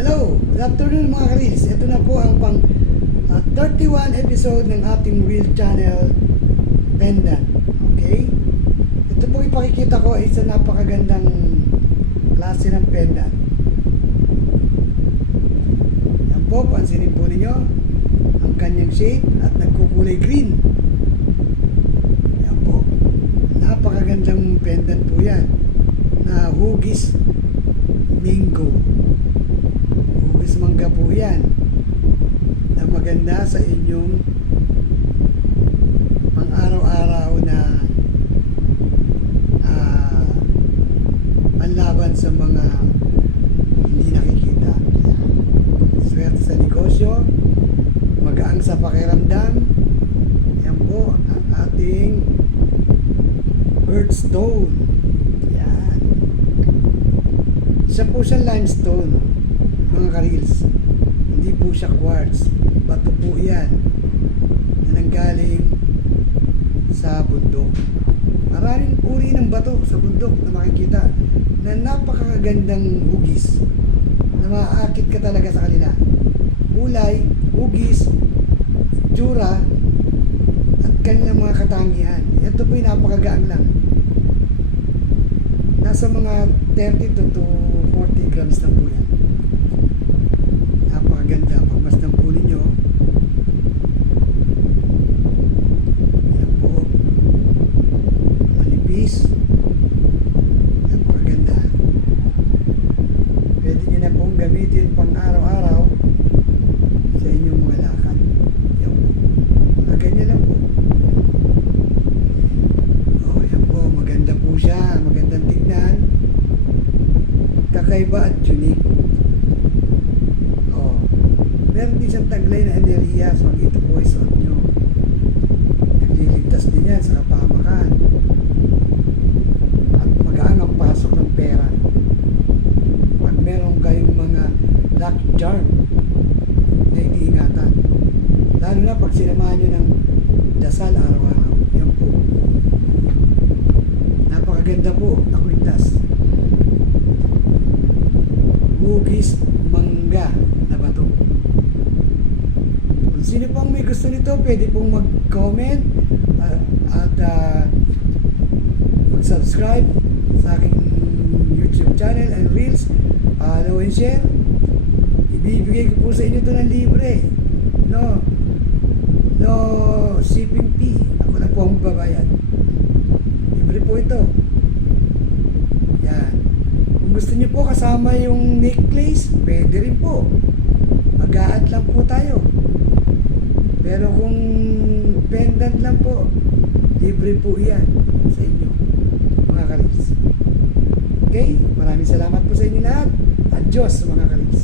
Hello! Good afternoon mga karis. Ito na po ang pang 31 episode ng ating Real Channel pendant. Okay? Ito po ipakikita ko ay isa napakagandang klase ng pendant. Yan po, pansinin po ninyo ang kanyang shape at nagkukulay green. Yan po. Napakagandang pendant po yan na hugis mango. Hugis mangga po yan na maganda sa inyong pang araw-araw na panlaban sa mga hindi nakikita. Swerte sa negosyo, magaang sa pakiramdam. Yan po ang ating birdstone. Yan. Isa po siyang limestone, mga ka-reels. Hindi po siya quartz. Bato po yan na nanggaling sa bundok. Maraming uri ng bato sa bundok na makikita na napakagandang hugis na maaakit ka talaga sa kanila. Kulay, hugis, tsura at kanilang mga katangian. Ito po yung napakagaang lang. Nasa mga 30 to 40 grams na po yan. Napakaganda. Pagmasdan po ninyo. Yan po. Manipis. Napakaganda. Pwede nyo na pong gamitin pang araw-araw sa inyong mga lakad. Yan po. Ganyan lang po. Oh, yan po. Maganda po siya. Magandang tignan. Kakaiba at unique. Meron din siyang taglay na enerhiya. So, pag ito po ay suot nyo, nagliligtas din yan sa kapahamakan. At magaang ang pasok ng pera. Pag meron kayong mga lucky charm na iniingatan. Lalo na pag sinamahan nyo ng dasal araw-araw. Yan po. Napakaganda po na kwintas. Hugis mangga na bato. Kung sino pong may gusto nito, pwede pong mag-comment at mag-subscribe sa aking YouTube channel and Reels. Follow and share. Ibibigay ko po sa inyo ito ng libre. No shipping fee. Ako na po ang babayad. Libre po ito. Yan. Kung gusto niyo po kasama yung necklace, pwede rin po. Mag-a-add lang po tayo. Pero kung pendant lang po, libre po yan sa inyo, mga ka-reels. Okay? Maraming salamat po sa inyo lahat. Adios, mga ka-reels.